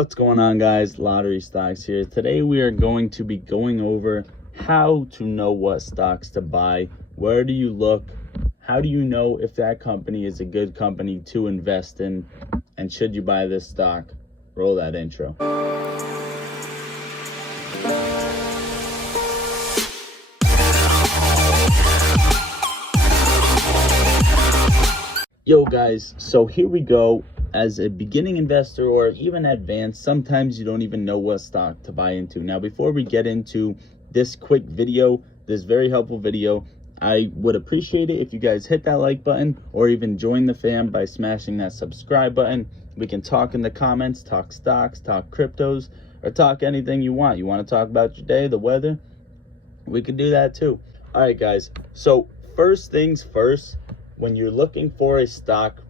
What's going on, guys? Lottery Stocks here. Today we are going to be going over how to know what stocks to buy. Where do you look? How do you know if that company is a good company to invest in? And should you buy this stock? Roll that intro. Yo guys, so here we go. As a beginning investor or even advanced, sometimes you don't even know what stock to buy into. Now, before we get into this quick video, this very helpful video, I would appreciate it if you guys hit that like button or even join the fam by smashing that subscribe button. We can talk in the comments, talk stocks, talk cryptos, or talk anything you want. You want to talk about your day, the weather? We can do that too. All right, guys. So first things first, when you're looking for a stock,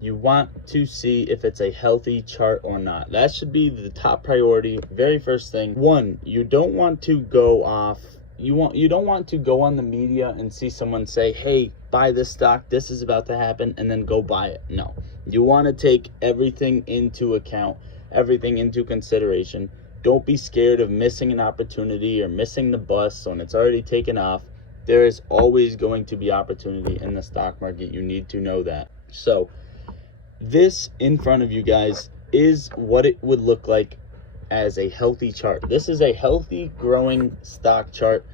you want to see if it's a healthy chart or not. That should be the top priority. Very first thing. One, you don't want to go off. You don't want to go on the media and see someone say, "Hey, buy this stock. This is about to happen," and then go buy it. No. You want to take everything into account, everything into consideration. Don't be scared of missing an opportunity or missing the bus when it's already taken off. There is always going to be opportunity in the stock market. You need to know that. So, this in front of you guys is what it would look like as a healthy chart. This is a healthy growing stock chart.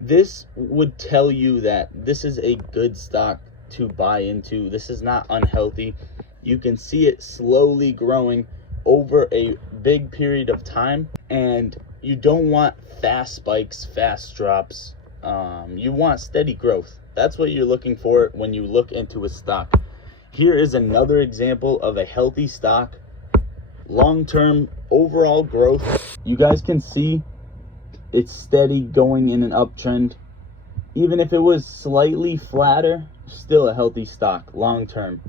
This would tell you that this is a good stock to buy into. This is not unhealthy. You can see it slowly growing over a big period of time, and you don't want fast spikes, fast drops. You want steady growth. That's what you're looking for when you look into a stock. Here is another example of a healthy stock, long-term overall growth. You guys can see it's steady going in an uptrend. Even if it was slightly flatter, still a healthy stock, long-term.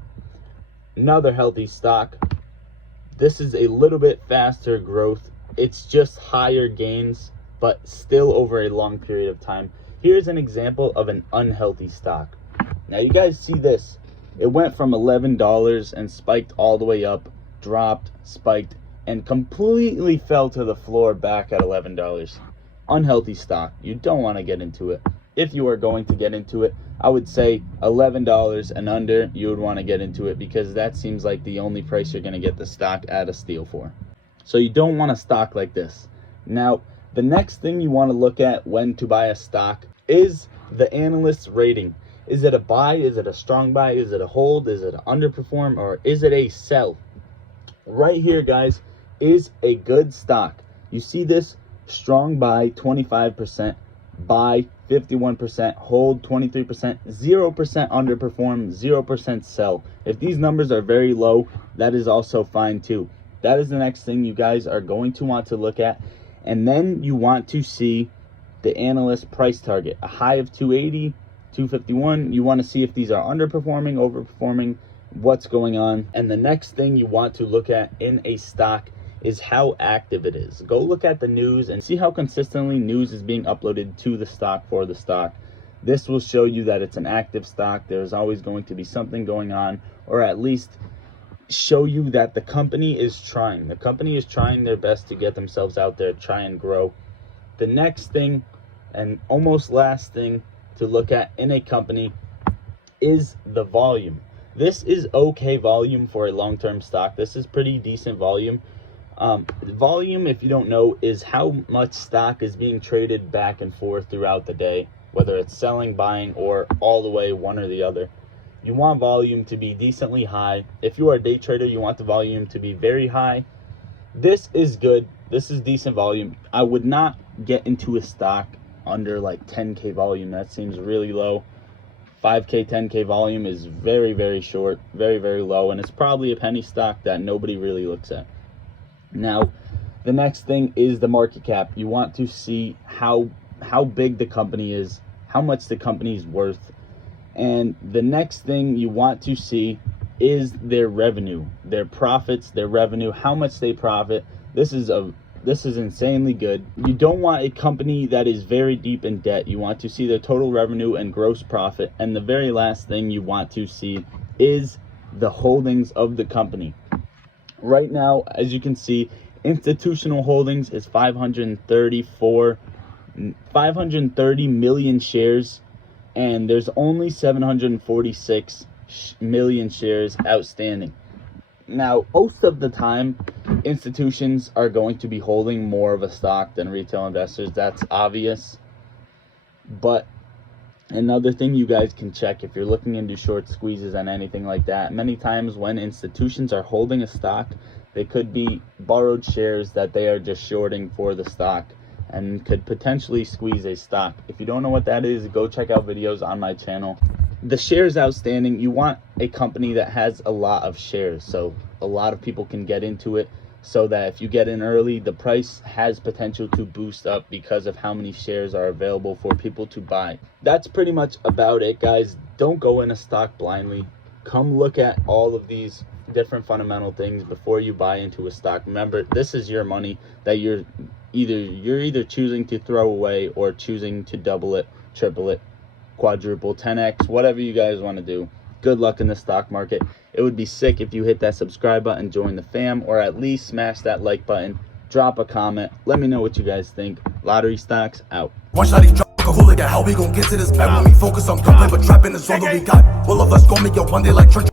Another healthy stock. This is a little bit faster growth. It's just higher gains, but still over a long period of time. Here's an example of an unhealthy stock. Now you guys see this. It went from $11 and spiked all the way up, dropped, spiked, and completely fell to the floor back at $11. Unhealthy stock. You don't want to get into it. If you are going to get into it, I would say $11 and under, you would want to get into it, because that seems like the only price you're going to get the stock at a steal for. So you don't want a stock like this. Now, the next thing you want to look at when to buy a stock is the analyst's rating. Is it a buy? Is it a strong buy? Is it a hold? Is it an underperform? Or is it a sell? Right here, guys, is a good stock. You see this strong buy, 25%, buy, 51%, hold, 23%, 0% underperform, 0% sell. If these numbers are very low, that is also fine too. That is the next thing you guys are going to want to look at. And then you want to see the analyst price target, a high of 280, 251. You want to see if these are underperforming, overperforming, what's going on. And the next thing you want to look at in a stock is how active it is. Go look at the news and see how consistently news is being uploaded to the stock for the stock. This will show you that it's an active stock. There's always going to be something going on, or at least show you that the company is trying. The company is trying their best to get themselves out there, try and grow. The next thing, and almost last thing to look at in a company, is the volume. This is okay volume for a long-term stock. This is pretty decent volume. Volume, if you don't know, is how much stock is being traded back and forth throughout the day, whether it's selling, buying, or all the way one or the other. You want volume to be decently high. If you are a day trader, you want the volume to be very high. This is good. This is decent volume. I would not get into a stock under like 10K volume. That seems really low. 5K, 10K volume is very, very short, very, very low, and it's probably a penny stock that nobody really looks at. Now, the next thing is the market cap. You want to see how big the company is, how much the company is worth. And the next thing you want to see is their revenue, their profits, their revenue, how much they profit. This is insanely good. You don't want a company that is very deep in debt. You want to see their total revenue and gross profit. And the very last thing you want to see is the holdings of the company. Right now, as you can see, Institutional holdings is 530 million shares, and there's only 746 million shares outstanding. Now, most of the time, institutions are going to be holding more of a stock than retail investors. That's obvious. But another thing you guys can check if you're looking into short squeezes and anything like that, many times when institutions are holding a stock, they could be borrowed shares that they are just shorting for the stock and could potentially squeeze a stock. If you don't know what that is, go check out videos on my channel. The shares outstanding, you want a company that has a lot of shares so a lot of people can get into it, so that if you get in early, the price has potential to boost up because of how many shares are available for people to buy. That's pretty much about it, guys. Don't go in a stock blindly. Come look at all of these different fundamental things before you buy into a stock. Remember, this is your money that you're either choosing to throw away or choosing to double it, triple it, quadruple, 10x, whatever you guys want to do. Good luck in the stock market. It would be sick if you hit that subscribe button, join the fam, or at least smash that like button, drop a comment, let me know what you guys think. Lottery Stocks out. One shot, he drunk a hooligan. How we gon' get to this bag when we focus on gunplay, but trapping is all that we got. All of us gon' make it one day like church.